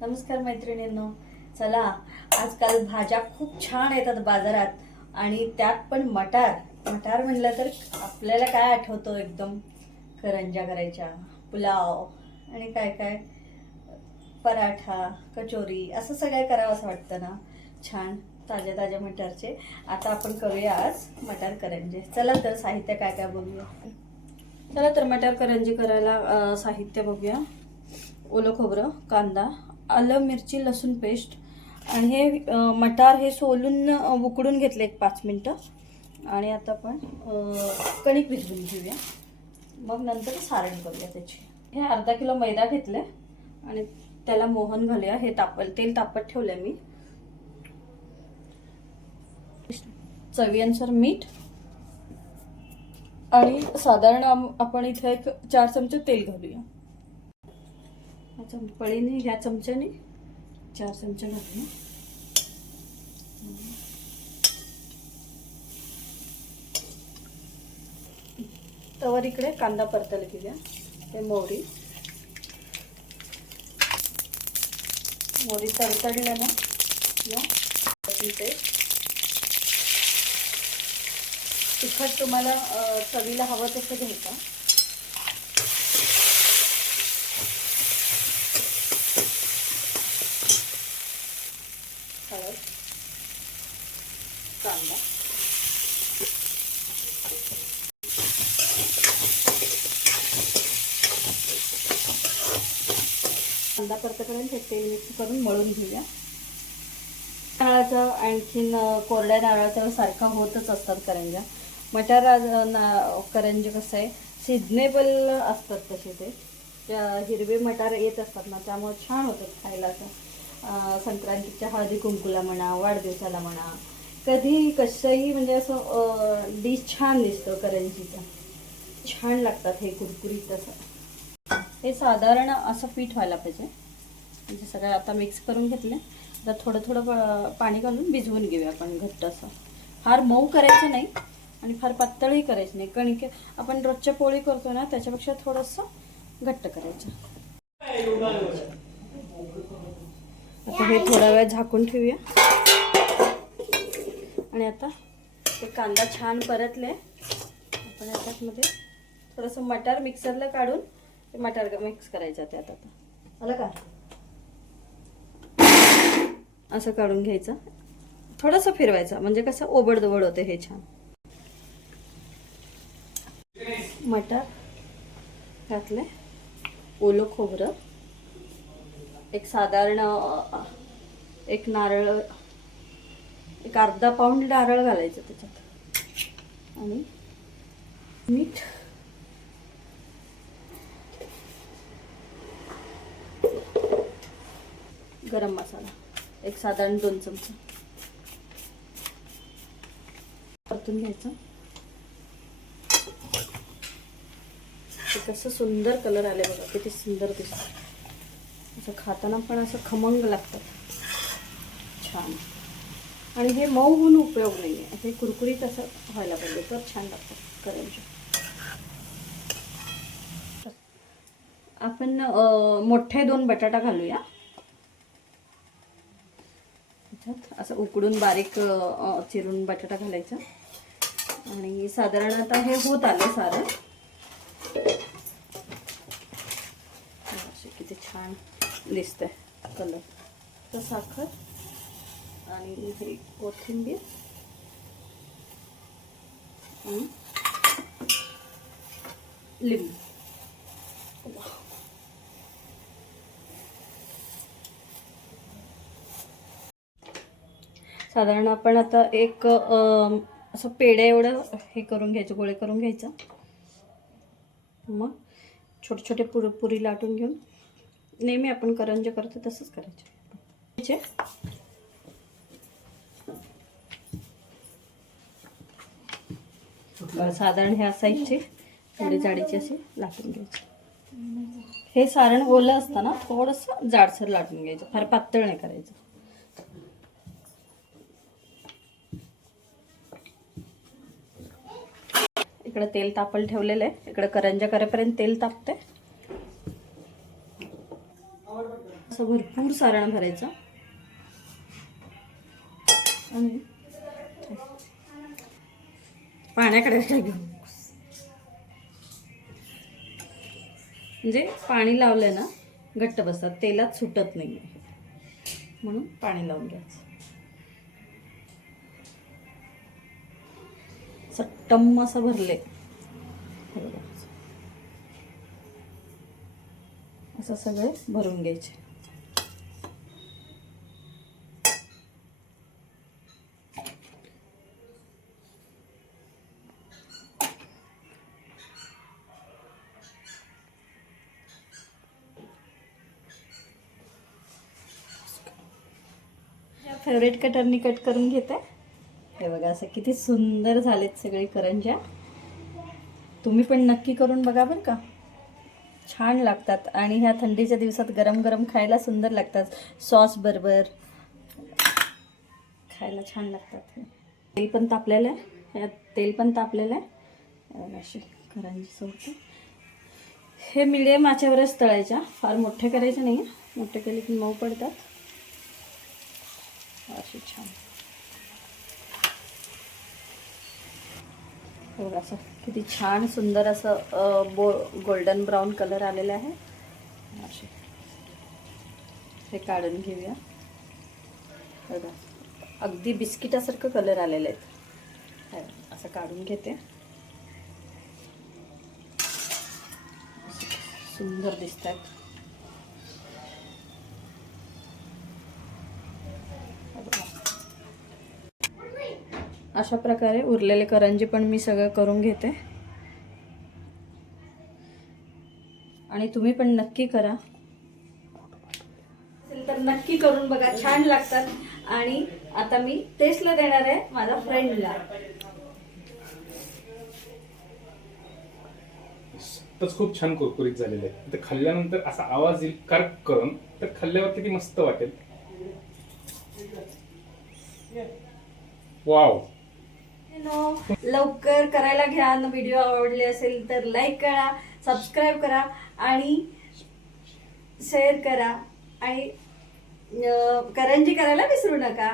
नमस्कार मैत्रिणींनो. चला, आजकाल भाज्या खूप छान येतात बाजारात आणि त्यात पण मटार. मटार म्हणलं तर आपल्याला काय आठवतं? एकदम करंज्या करायच्या, पुलाव आणि काय काय, पराठा, कचोरी, असं सगळं करावं असं वाटतं ना. छान ताज्या ताज्या मटारचे. आता आपण करूया आज मटार करंजे. चला तर साहित्य काय काय बघूया. चला तर मटार करंजी करायला साहित्य बघूया. ओलं खोबरं, कांदा, आलं मिरची लसूण पेस्ट आणि हे मटार हे सोलून उकडून घेतले एक 5 मिनटं. आणि आता आपण कणिक भिजवून घेऊया, मग नंतर सारण करूया त्याची. हे अर्धा किलो मैदा घेतले आणि त्याला मोहन घालूया. हे तेल तापत ठेवलंय मी. चवीनुसार मीठ आणि साधारण आपण इथे एक 4 चमचे तेल घालूया. पळीने ह्या चमच्याने 4 चमचे घालूया. तवर इकडे कांदा परतायला घेऊया. हे मोहरी तडतडल्या ना तिखट तुम्हाला चवीला हवं तसं घ्यायचं. हळद, कांदा, कांदा परतपर्यंत हे तेल मिक्स करून मळून घेऊया. नारळाचा आणखीन कोरड्या नारळाचा सारखा होतच असतात करंज्या. मटार करंजी कसं आहे, सिजनेबल असतात तसे ते. हिरवे मटार येत असतात ना, त्यामुळे छान होतात खायला. संक्रांतीच्या हळदी कुंकूला म्हणा, वाढदिवसाला म्हणा, कधी कशाही म्हणजे असं डिश छान दिसतं करंजीचा. छान लागतात हे कुरकुरीत. असं हे साधारण असं पीठ व्हायला पाहिजे. म्हणजे सगळं आता मिक्स करून घेतले. आता थोडं थोडं पाणी घालून भिजवून घेऊया आपण घट्ट असं. फार मऊ करायचं नाही आणि फार पातळही करायचं नाही. कणिक आपण रोजच्या पोळी करतो ना, त्याच्यापेक्षा थोडंसं घट्ट करायचं. आता हे थोडा वेळ झाकून ठेवूया. आणि आता ते कांदा छान परतले. आपण याच्यामध्ये थोडंसं मटार मिक्सरला काढून ते मटार मिक्स करायचं त्यात. आता आलं का? असं काढून घ्यायचं, थोडंसं फिरवायचं, म्हणजे कसं ओबडधोबड होते हे छान. मटार घातले, ओलं खोबरं, एक साधारण एक नारळ, एक अर्धा पाऊंड नारळ घालायचं त्याच्यात, आणि मीठ, गरम मसाला एक साधारण 2 चमचे परतून घ्यायचं. कसं सुंदर कलर आले बघा, किती सुंदर दिसतं. असं खाताना पण असं खमंग लागतं छान. आणि हे मऊ होऊन उपयोग नाही आहे, हे कुरकुरीत असं व्हायला पाहिजे तर छान लागतं करंजी. आपण मोठे 2 बटाटा घालूया त्याच्यात. असं उकडून बारीक चिरून बटाटा घालायचा. आणि साधारण आता हे होत आलं सारं. किती छान दिसतंय कलर. तर साखर आणि हे कोथिंबीर आणि लिंबू. साधारण आपण आता एक असं पेढे एवढं हे करून घ्यायचं, गोळे करून घ्यायचं. मग छोटे छोटे पुरी लाटून घेऊन नेहमी आपण करंजे करतो तसंच करायचे. साधारण ह्या साईजचे थोडी जाडीचे असे लाटून घ्यायचे. हे सारण ओलं असतं ना, थोडंसं जाडसर लाटून घ्यायचं, फार पातळ नाही करायचं. इकडे तेल तापल ठेवलेलं आहे. इकडे करंजा करेपर्यंत तेल तापते. असं भरपूर सारण भरायचं आणि पाण्याकडे घेऊ, म्हणजे पाणी लावलं ना घट्ट बसतात, तेलात सुटत नाही म्हणून पाणी लावून घ्यायचं. असं टम्म असं भरले, असं सगळे भरून घ्यायचे. फेवरेट कटरनी कट करून घेते. हे बघा असं किती सुंदर झालेत सगळे करंज्या. तुम्ही पण नक्की करून बघा बरं का, छान लागतात आणि ह्या थंडीच्या दिवसात गरम गरम खायला सुंदर लागतात. सॉस बरोबर खायला छान लागतात. तेल पण तापलेलं आहे, तेल पण तापलेलं आहे. अशी करंजी सोडते. हे मिडियम आचेवरच तळायच्या, फार मोठे करायचे नाही, मोठे केले की मऊ पडतात. अशी छान बघा, असं किती छान सुंदर असं गोल्डन ब्राऊन कलर आलेला आहे. असे हे काढून घेऊया. बघा अगदी बिस्किटासारखं कलर आलेले आहेत. असं काढून घेते. सुंदर दिसत आहेत. अशा प्रकारे उरलेले करंजी पण मी सगळं करून घेते आणि तुम्ही पण नक्की करा. तर नक्की करून बघा, छान लागतात. आणि आता मी टेस्टला देणार आहे माझ्या फ्रेंडला. तर खूप छान कुरकुरीत झालेलं आहे. ते खाल्ल्यानंतर असा आवाज येईल कर्क करून, तर खाल्ल्यावर किती मस्त वाटेल. वाव. लवकर करायला घ्या. व्हिडिओ आवडले असेल तर लाईक करा, सबस्क्राईब करा आणि शेअर करा आणि करंजी करायला विसरू नका.